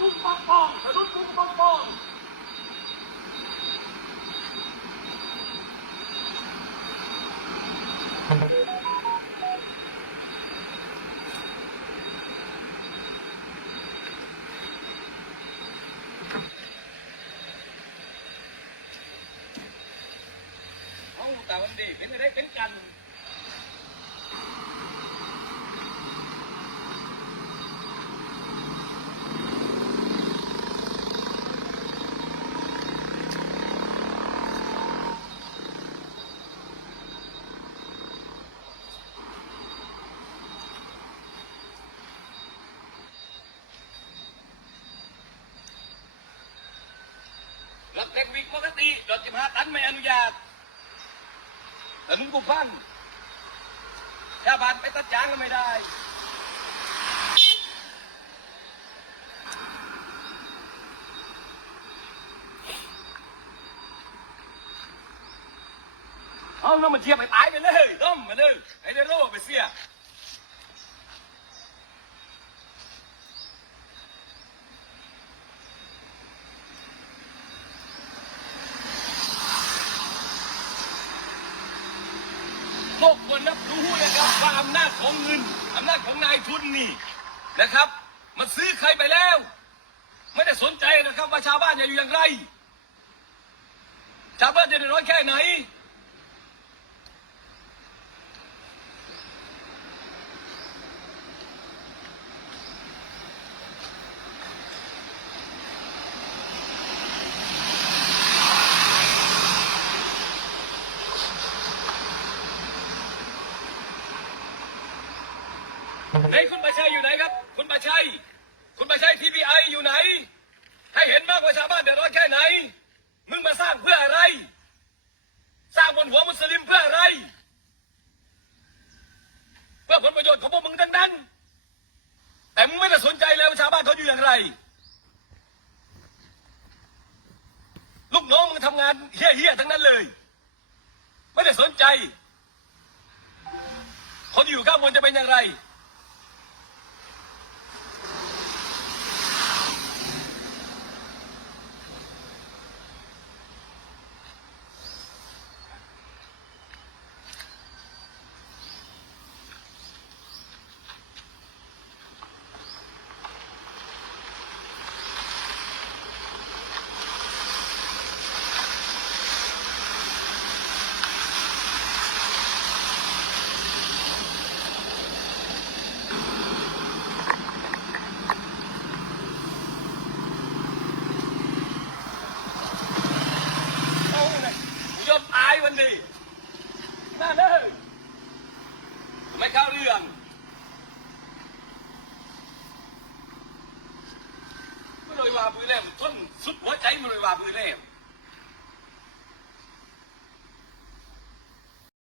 cung phong phong sẽ rút cung phong phong Tao đi, bên đây bên cạnh กติรถจิบห้าตันไม่อนุญาตถนนกูพันชาวบ้านไปตัดยางก็ไม่ได้เอาแล้วมันเทียบไปตายไปเลยต้มมาเลยไอ้เดโร่ไปเสีย โลกควรรับรู้นะครับว่าอำนาจของเงินอำนาจของนายทุนนี่นะครับ มันซื้อใครไปแล้ว ไม่ได้สนใจนะครับว่าชาวบ้านจะอยู่อย่างไร ชาวบ้านจะเดือดร้อนแค่ไหน ไหนคุณประชัยอยู่ไหนครับ คุณประชัย คุณประชัยทีวีไออยู่ไหน ให้เห็นมากว่าชาวบ้านเดือดร้อนแค่ไหน มึงมาสร้างเพื่ออะไร สร้างบนหัวมุสลิมเพื่ออะไร เพื่อผลประโยชน์ของพวกมึงทั้งนั้น แต่มึงไม่ได้สนใจเลยว่าชาวบ้านเขาอยู่อย่างไร ลูกน้องมึงทำงานเฮี้ยๆทั้งนั้นเลย ไม่ได้สนใจ คนอยู่ข้างบนจะเป็นอย่างไร เอาไงกูยอมตายวันนี้น่าเลยไม่เข้าเรื่องไม่เลย ว่าปืนเล่มทนสุดหัวใจมันเลยว่าปืนเล่ม